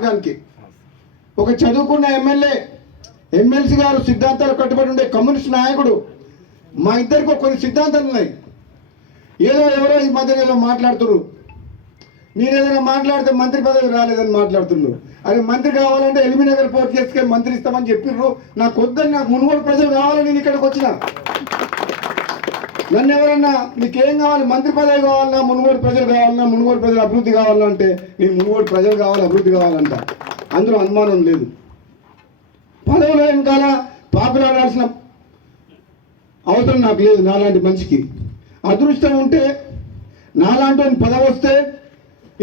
నియోజకవర్గానికి ఒక చదువుకున్న ఎమ్మెల్సీ గారు సిద్ధాంతాలు కట్టుబడి ఉండే కమ్యూనిస్ట్ నాయకుడు. మా ఇద్దరికి కొన్ని సిద్ధాంతాలు ఉన్నాయి. ఎవరో ఈ మధ్య ఏదో మాట్లాడుతున్నారు. నేను ఏదైనా మాట్లాడితే మంత్రి పదవి రాలేదని మాట్లాడుతున్నారు. అది మంత్రి కావాలంటే ఎల్బీనగర్ పోర్ట్ చేసుకొని మంత్రి ఇస్తామని చెప్పిర్రు. నాకు వద్దని, నాకు మునుగోడు ప్రజలు కావాలని నేను ఇక్కడికి వచ్చిన. నన్ను ఎవరన్నా నీకేం కావాలి, మంత్రి పదవి కావాలన్నా, మునుగోడు ప్రజలు కావాలన్నా, మునుగోడు ప్రజలు అభివృద్ధి కావాలంటే నేను మునుగోడు ప్రజలు కావాలి, అభివృద్ధి కావాలంట. అందులో అనుమానం లేదు. పదవులు వెనకాల పాపులాడాల్సిన అవసరం నాకు లేదు. నాలాంటి మనిషికి అదృష్టం ఉంటే, నాలాంటి పదవి వస్తే,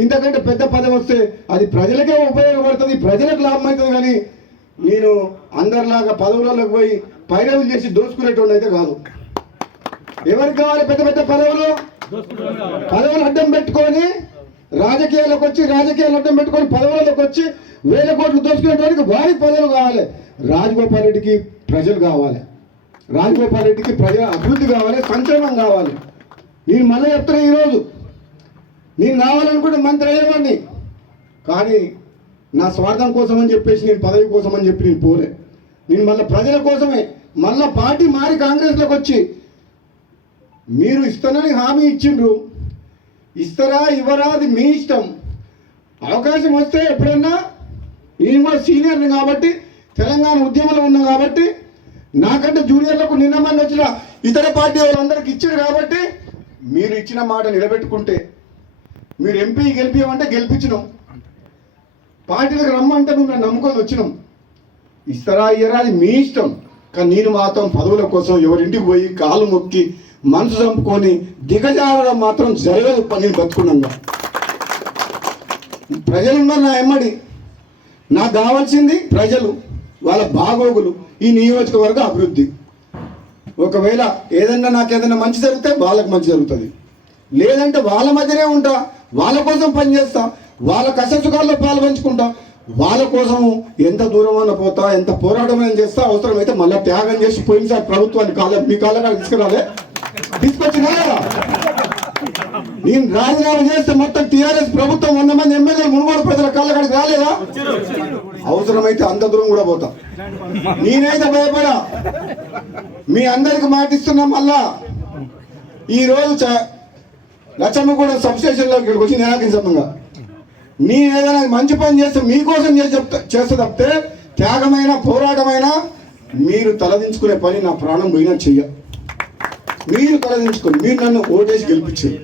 ఇంతకంటే పెద్ద పదవి వస్తే అది ప్రజలకే ఉపయోగపడుతుంది, ప్రజలకు లాభం అవుతుంది. కానీ నేను అందరిలాగా పదవులలోకి పోయి పైరవులు చేసి దోసుకునేటువంటి అయితే కాదు. ఎవరికి కావాలి పెద్ద పెద్ద పదవులు? పదవులు అడ్డం పెట్టుకొని రాజకీయాలు అడ్డం పెట్టుకొని పదవులలోకి వచ్చి వేల కోట్లు దోసుకునేటువంటి వారికి పదవులు కావాలి. రాజగోపాల్ రెడ్డికి ప్రజలు కావాలి, రాజగోపాల్ రెడ్డికి ప్రజల అభివృద్ధి కావాలి, సంక్షేమం కావాలి. నేను మళ్ళీ చెప్తున్నా, ఈరోజు నేను కావాలనుకుంటే మంత్రి అయ్యేవాడిని. కానీ నా స్వార్థం కోసం అని చెప్పేసి, నేను పదవి కోసం అని చెప్పి నేను పోలే. నేను మళ్ళీ ప్రజల కోసమే మళ్ళీ పార్టీ మారి కాంగ్రెస్లోకి వచ్చి, మీరు ఇస్తానని హామీ ఇచ్చిండ్రు, ఇస్తారా ఇవ్వరా అది మీ ఇష్టం. అవకాశం వస్తే ఎప్పుడన్నా, నేను కూడా సీనియర్ని కాబట్టి, తెలంగాణ ఉద్యమంలో ఉన్నా కాబట్టి, నాకంటే జూనియర్లకు నిన్నమని వచ్చిన ఇతర పార్టీ వాళ్ళందరికీ ఇచ్చారు కాబట్టి, మీరు ఇచ్చిన మాట నిలబెట్టుకుంటే, మీరు ఎంపీ గెలిపించమంటే గెలిపించినాం, పార్టీలకు రమ్మంటే మేము నమ్ముకొని వచ్చినాం. ఇస్తారా ఇయ్యరా అది మీ ఇష్టం. కానీ నేను మాత్రం పదవుల కోసం ఎవరింటికి పోయి కాలు మొక్కి మనసు చంపుకొని దిగజారడం మాత్రం జరగదు. నేను బతుకున్నాగా ప్రజలున్నారు నా ఎమ్మడి. నాకు కావాల్సింది ప్రజలు, వాళ్ళ బాగోగులు, ఈ నియోజకవర్గ అభివృద్ధి. ఒకవేళ నాకేదైనా మంచి జరిగితే వాళ్ళకి మంచి జరుగుతుంది, లేదంటే వాళ్ళ మధ్యనే ఉంటా, వాళ్ళ కోసం పనిచేస్తా, వాళ్ళ కష్టసుఖాల్లో పాల్పంచుకుంటా, వాళ్ళ కోసం ఎంత దూరమైనా పోతా, ఎంత పోరాటమైనా చేస్తా. అవసరమైతే మళ్ళీ త్యాగం చేసి పోయినసారి ప్రభుత్వాన్ని మీ కాళ్ళ తీసుకురాలే, తీసుకొచ్చినా కదా. నేను రాజీనామా చేస్తే మొత్తం టీఆర్ఎస్ ప్రభుత్వం 100 మంది ఎమ్మెల్యేలు మునుగోడు ప్రజల కాళ్ళకాడికి రాలేదా? అవసరమైతే అంత దూరం కూడా పోతా. నేనైతే భయపడా. మీ అందరికి మాటిస్తున్నా. మళ్ళా ఈరోజు లచ్చమ్మగూడ సబ్స్టేషన్లో ఇక్కడికి వచ్చి నిరాకరించగా, నేను ఏదైనా మంచి పని చేస్తే మీకోసం చేస్తే తప్పితే, త్యాగమైన పోరాటమైనా మీరు తలదించుకునే పని నా ప్రాణం పోయినా చెయ్య. మీరు తలదించుకొని మీరు నన్ను ఓటేసి గెలిపించారు.